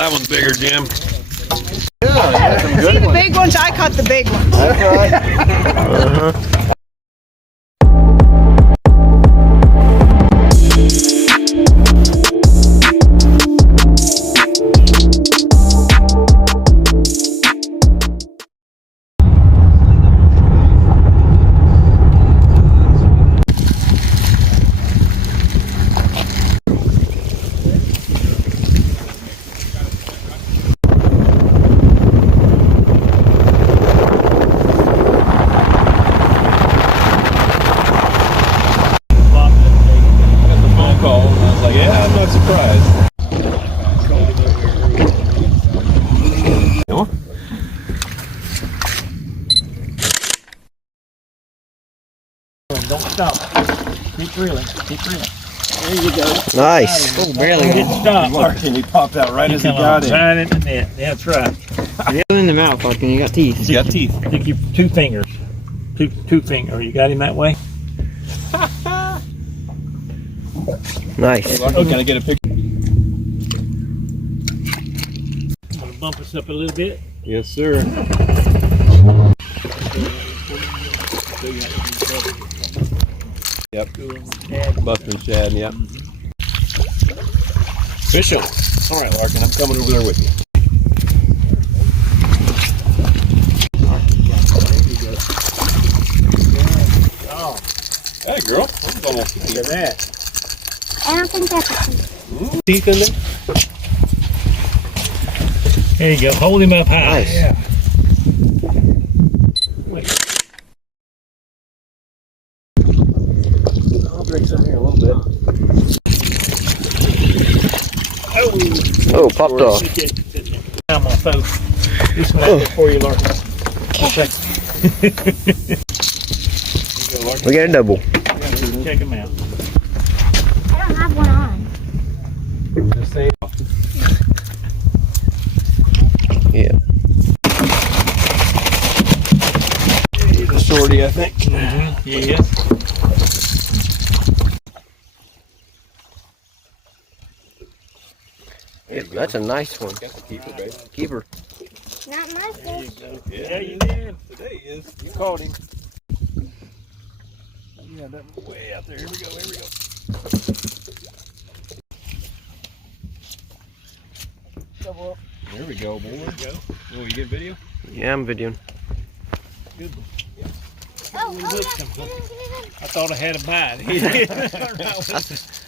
that one's bigger, Jim. Yeah, some good See the big ones? I caught the big ones. That's right. Don't stop. Keep reeling. Keep reeling. There you go. Nice. Oh, barely didn't stop. And he popped out right as he got in. Right in the net. That's right. You're in the mouth, like, and you got teeth. He's got teeth. Stick your two fingers. Two fingers. You got him that way? Nice. Can I get a picture? I'm going to bump us up a little bit. Yes, sir. Yep. Busting shad, yep. Fish on. All right, Larkin, I'm coming over there with you. Oh, Hey, girl. I'm almost a look at teeth. that. I don't think that's a teeth. Teeth in there? There you go. Hold him up high. Nice. Yeah. I'll drink some here a little bit. Oh, popped off. I'm on phone. This one out there for you, Larkin. Okay. We got a double. Check him out. I don't have one on. Just say Yeah. he's a shorty, I think. Yes. Yeah, that's a nice one. Got the keeper, babe. Keeper. Not my fish. Yeah, you did. Today is. You caught him. Yeah, that way out there. Here we go. Here we go. Double up. There we go, boy. There you go. Oh, you get video? Yeah, I'm videoing. Good one. Oh, Look, no. I thought I had a bite.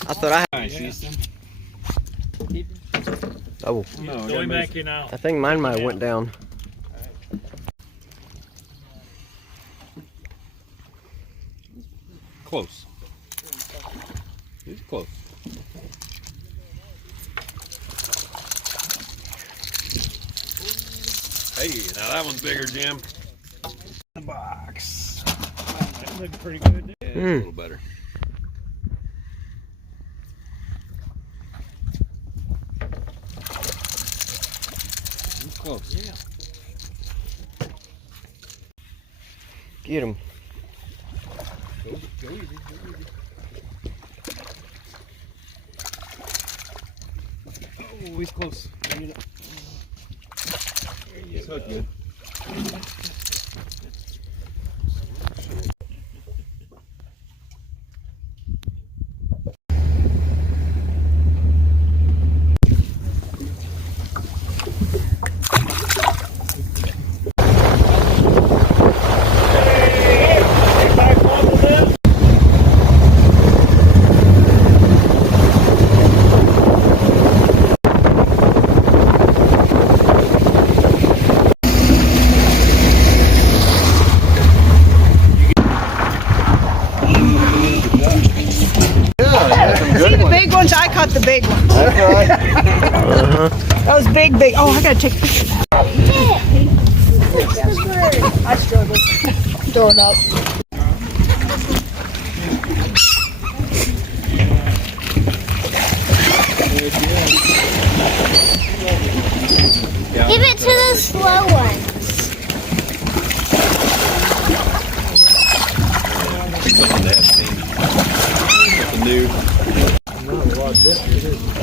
I thought I had. Nice. You see him? Oh, No, Going back in now. I think mine might have went down. Close. He's close. Hey, now that one's bigger, Jim. The box. That looks pretty good. Yeah, it's a little better. He's close. Yeah. Get him. Go easy, go easy. Oh, he's close. He's hooked good. See the big ones? I caught the big ones. That's right. Those big. Oh, I gotta take a picture of that. I struggled. Throw it up. Give it to the slow ones. Something to have seen. Something new.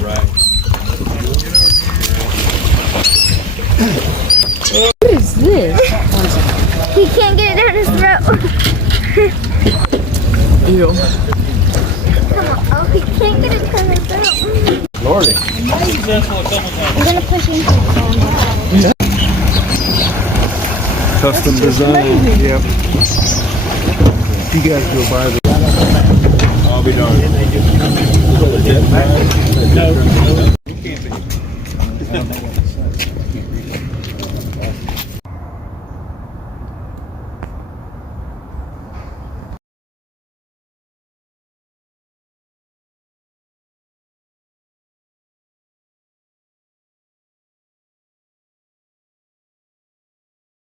Right. you. Come on. Oh, he can't get it because it's out. Lordy. I'm gonna push into it. Custom design. Yep. You guys go buy the. I'll be darned. No.